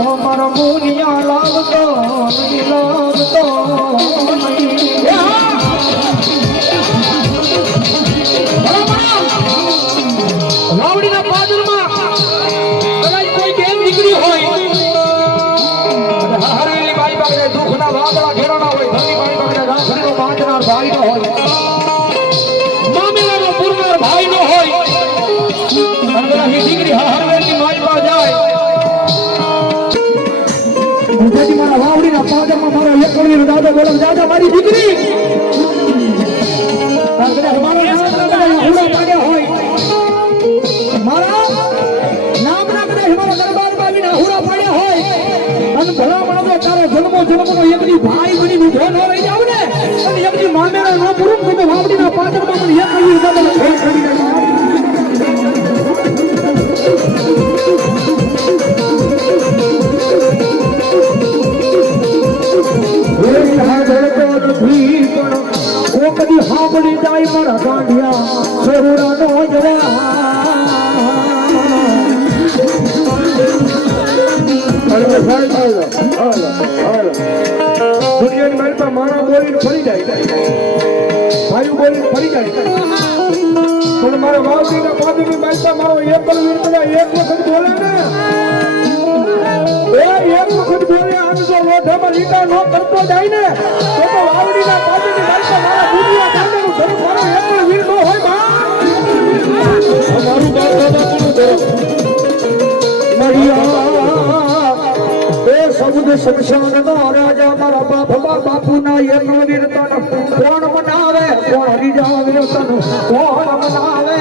મારો મુનિયા લાગતો વાવડીના પાદરમાં કદાચ કોઈ બેન દીકરી હોય હરેલી બાઈ બાગડે દુઃખના વાદળા ઘેરાના હોય ધરતી બાઈ બાગડે રાખડીનો બાંધનાર ભાઈ નો હોય મામેલાનો પૂરનાર ભાઈ નો હોય અને કદાચ દીકરી હરેલી માઈ પાસે જાય જેથી મારા વાવડીના પાદરમાં મારો એકવીર દાદા બોલો દાદા મારી દીકરી મારો હોય મારા નામના કદાચ મારા દરબારમાં આવીને હુરા પાડ્યા હોય અને ભલા માણસો તારો જન્મનો એકની ભાઈ બની ઉભો ન રહી જાવ ને અને એકની મામેરા ન પૂરું તો વાવડીના પાદરમાં મને એક કરી દાદા ફેર કરી દે કદી સાંભળી જાય મારા ગાંઠિયા સરુડાનો જવા દુનિયાની મારી પાસે મારા બોલીને ફરી જાય ભાઈ બોલીને ફરી જાય પણ મારા વાવડીના પાદરની મારી પાસે મારો એક વખત બોલે ને એક વખત બોલે આમ જો લોઢામાં લીટા ન કરતો જાય ને તો વાવડીના પાદરની મારી પાસે મારા દુનિયા કાંડાનું ધર્મ મારો એક વીર ન હોય મારું સબુદ શમશાન નો રાજા મારા બાપુ ના એકનો વીરતા કોણ મનાવે કોણ રીજાવે તન કોણ મનાવે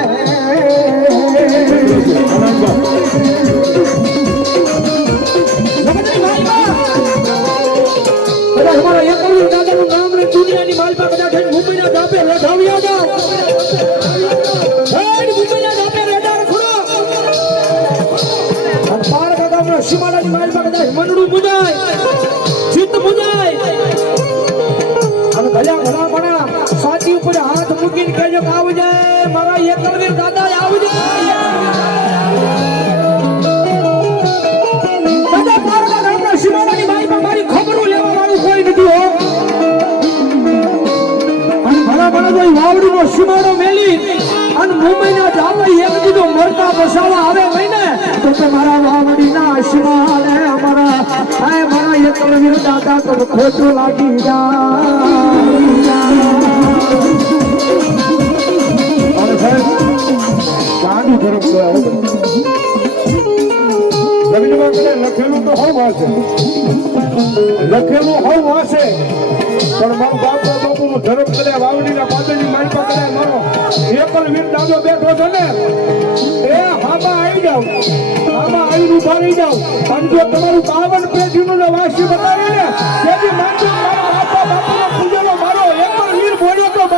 મારા એકવીર દાદાનું નામ ને દુનિયાની માલપા કદાચ મુંબઈના ધાપે લગાવ્યા જાવ મુંબઈના ધાપે રેડા રખડો અને પાર ગામના સીમાડાની માલપા કદાચ મનડું મુજાય ચિત્ત મુજાય અને ભલા મણા સાચી ઉપર હાથ મૂકીને કહેજો કે આવજે મારા એકવીર દાદા આવજે દાદા પાર ગામના સીમાડાની માલપા મારી ખબરો લેવા વાળું કોઈ નથી હો અને ભલા વાવડીનો સીમાડો મેલી અને મુંબઈના ધાપે એક દીધો મરતા બસાવા આવે હોય ને તો કે મારા વાવડીના સીમાડે મારા એકવીર દાદા તો ખોટું લાગી લખેલું તો હોવ હશે પણ મારું બાપુનું ધર્મ કરે વાવડીના પાદરની મારી પાસે મારો એકવીર દાદો બેઠો છે ને એ હામાં આવી જાવ હામાં આવીને ઉભા રહી જાવ અને જો તમારું 52 પેઢીનું વાસી બતાવી ને તેથી માનજો મારા બાપુનો પૂજેલો મારો એકવીર બોલ્યો તો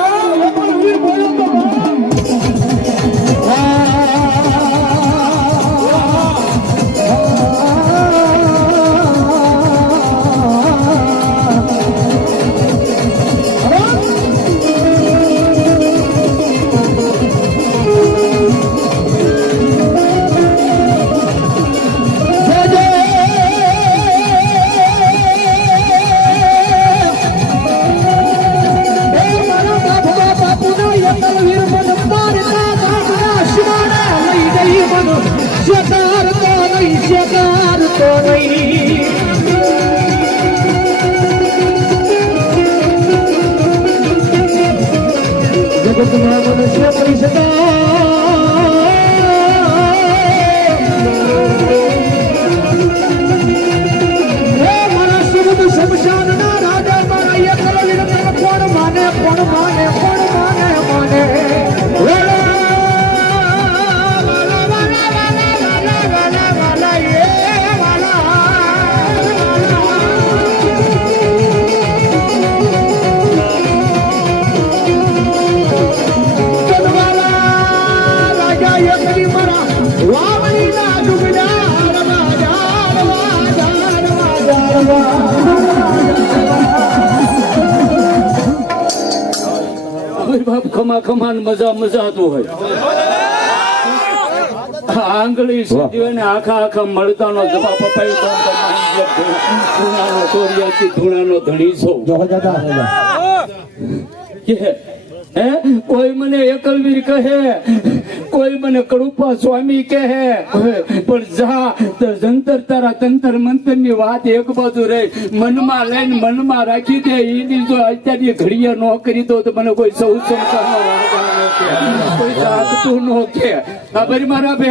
મનુષ્ય કરી શકાય મારા શબ્દ શમશાન ના રાજા મારા એકવીર કોણ માને ખમા ખમા મજા મજા તો હોય આંગળી સીધી હોય ને આખા મળતાનો જવાબ અપાય તો ધૂણાનો ચોર્યાસી ધૂણાનો ધણી છો હે કોઈ મને એકલવીર કહે, કોઈ મને કડુપા સ્વામી કહે, પણ જા જંતર તારા તંતર મંતર ની વાત એક બાજુ રહે, મનમાં લઈને મનમાં રાખી દે. એની જો અત્યારની ઘડીએ ન કરી દો તો મને કોઈ સૌ સંસારનો રાજા ન કે, કોઈ જાગતું ન કે. ખબર મારા બે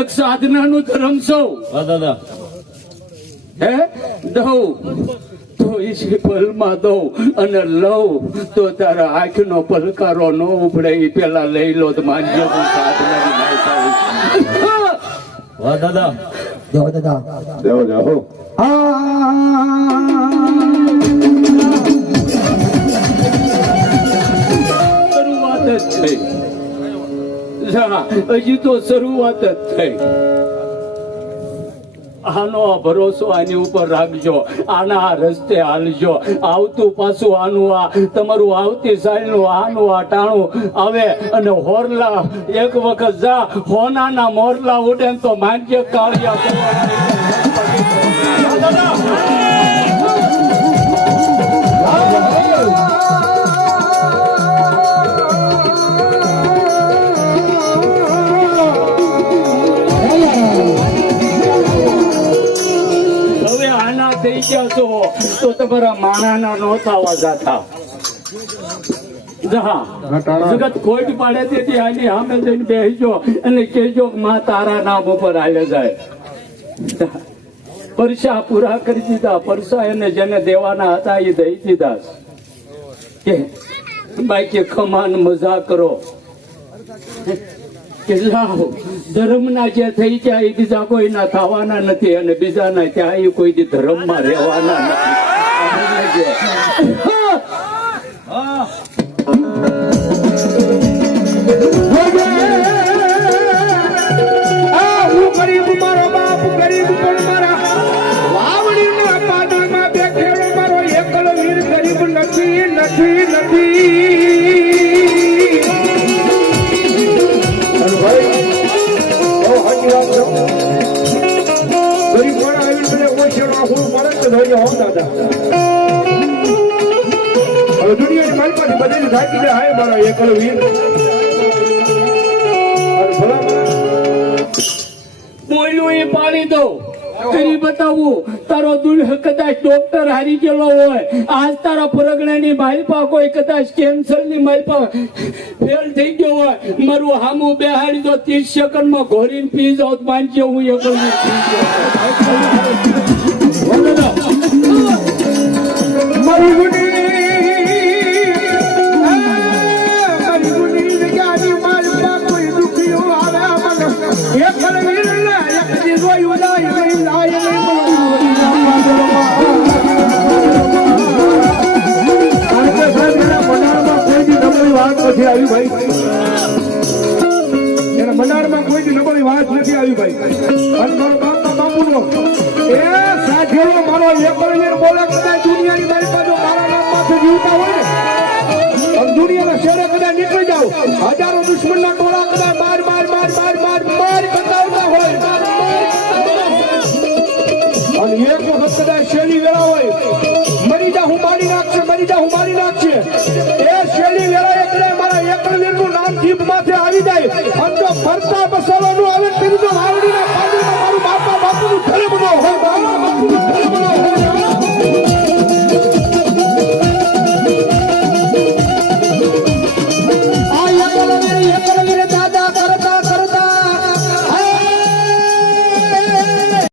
એક સાધનાનું ધર્મ સૌ દાદા હે દઉં તો ઈસી પલમાં દઉં અને લઉં તો તારા આંખનો પલકારો ન ઉપડે એ પેલા લઈ લો તો માનજો હું સાધનાની માહિતી. વાહ દાદા જાઓ દાદા જાઓ શરૂઆત જ થઈ. હજી તો શરૂઆત જ થઈ. આનો ભરોસો આની ઉપર રાખજો, આના રસ્તે હાલજો. આવતું પાછું આનું આ તમારું આવતી સાલનું આનું આ ટાણું આવે અને હોરલા એક વખત જા હોનાના મોરલા ઉડે તો માનજે થઈ ગયા છો તો તમારા માણાના નો થવા જતા. જગત ખોટ પાડે તેથી આની સામે જઈને બેસજો અને કહેજો માં તારા નામ ઉપર હાલે જાય. પરસા પૂરા કરી દીધા, પરસા એને જેને દેવાના હતા એ દઈ દીધા. કે બાકી ખમાન મજા કરો કે લાવો ધર્મના જે થઈ ગયા એ બીજા કોઈના થવાના નથી અને બીજાના ત્યાં એ કોઈ ધર્મમાં રહેવાના નથી. હું ગરીબ મારો બાપ ગરીબ પણ મારા વાવડીના પાદરમાં બેઠેલો મારો એકલો વીર ગરીબ નથી નથી નથી. દુનિયાની મારી પાસે બધી થાકી જાય હાય મારો એકલો વીર. બોલ્યું એ પાડી દો કરી બતાવું. તારો દુલ્હ કદાચ ડોક્ટર હારી ગયેલો હોય, આજ તારા પરગણાની માલપા કોઈ કદાચ કેન્સરની માલપા ફેલ થઈ ગયો હોય, મારું હામું બેહાડી દો 30 સેકન્ડમાં ઘોરીને પી જાવ તો માનજો હું એકલો મનારમાં કોઈ નબળી વાત નથી આવી ભાઈ. અને મારો બાપના બાપુનો એ સાધેલો મારો એકલો બોલે કદાચ દુનિયાની મારી પાસે મારા નામમાંથી જીવતા હોય ને દુનિયાના શહેરે કદાચ નીકળી જાવ, હજારો દુશ્મનના ટોળા કદાચ માર માર માર માર માર માર બતાવતા હોય અને એક વખત કદાચ શેરી વેળા હોય મરી જા હું મારી નાખશે, મરી જા હું મારી નાખશે. એ શેરી વેળાએ કદાચ મારા એકલ વીરનું નામ જીભ માથે આવી જાય અને જો ફરતા બસાવાનું આવે તેનું તો